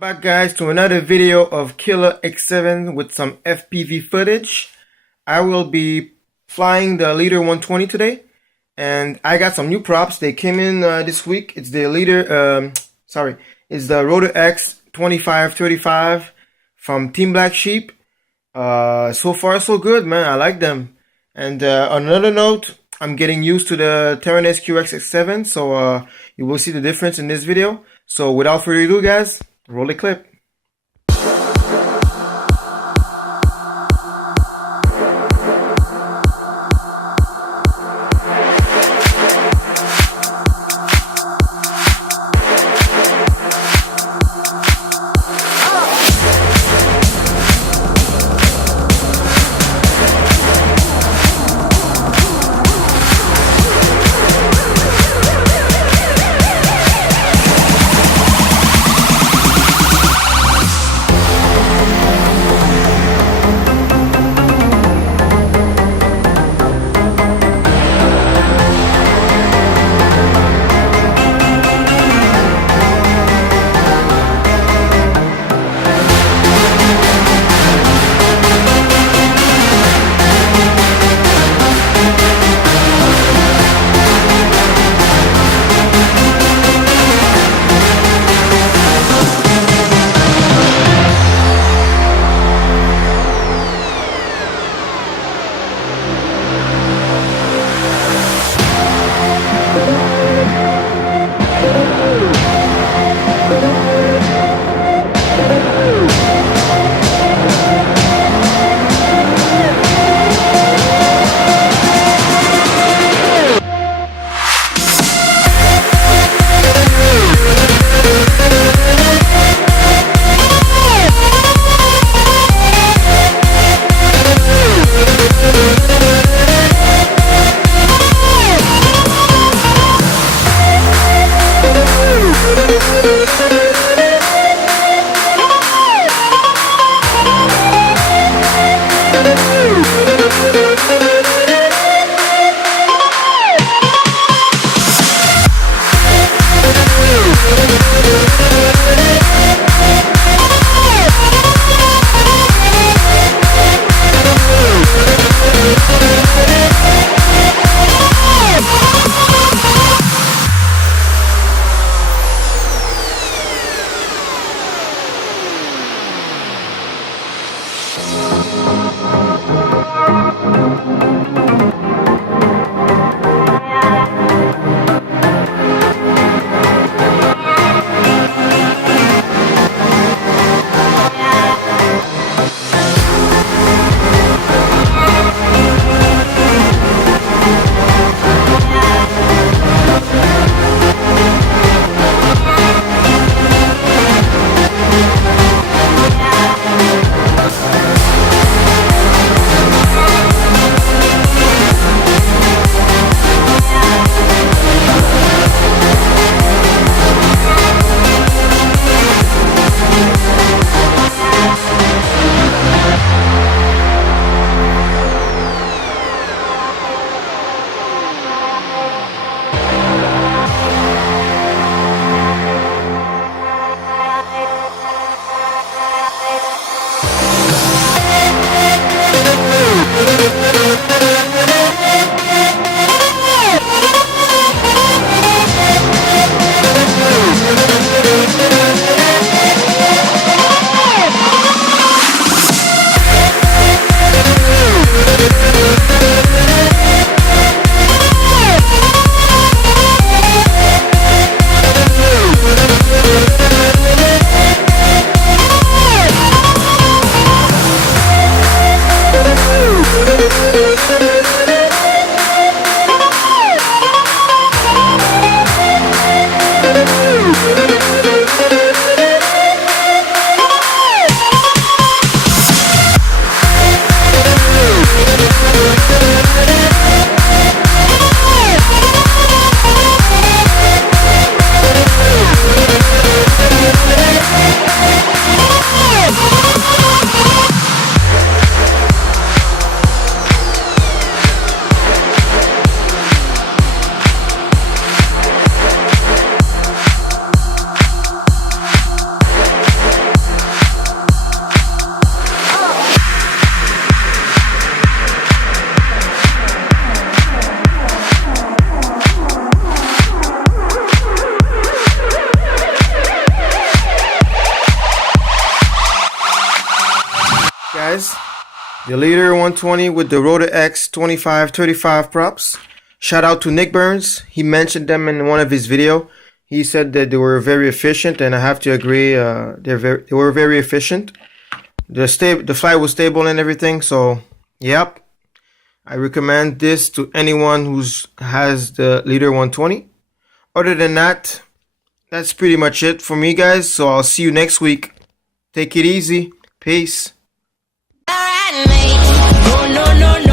Back guys to another video of Killer X7 with some FPV footage. I will be flying the Leader 120 today, and I got some new props. They came in this week. It's the it's the Rotor X 2535 from Team Black Sheep. So far so good, man. I like them. And on another note, I'm getting used to the Taranis QX7, so you will see the difference in this video. So without further ado, guys, roll the clip. The Leader 120 with the Rotor X 2535 props. Shout out to Nick Burns. He mentioned them in one of his video. He said that they were very efficient, and I have to agree. They were very efficient. The flight was stable and everything. So, yep, I recommend this to anyone who has the Leader 120. Other than that, that's pretty much it for me, guys. So I'll see you next week. Take it easy. Peace. No, no, no, no.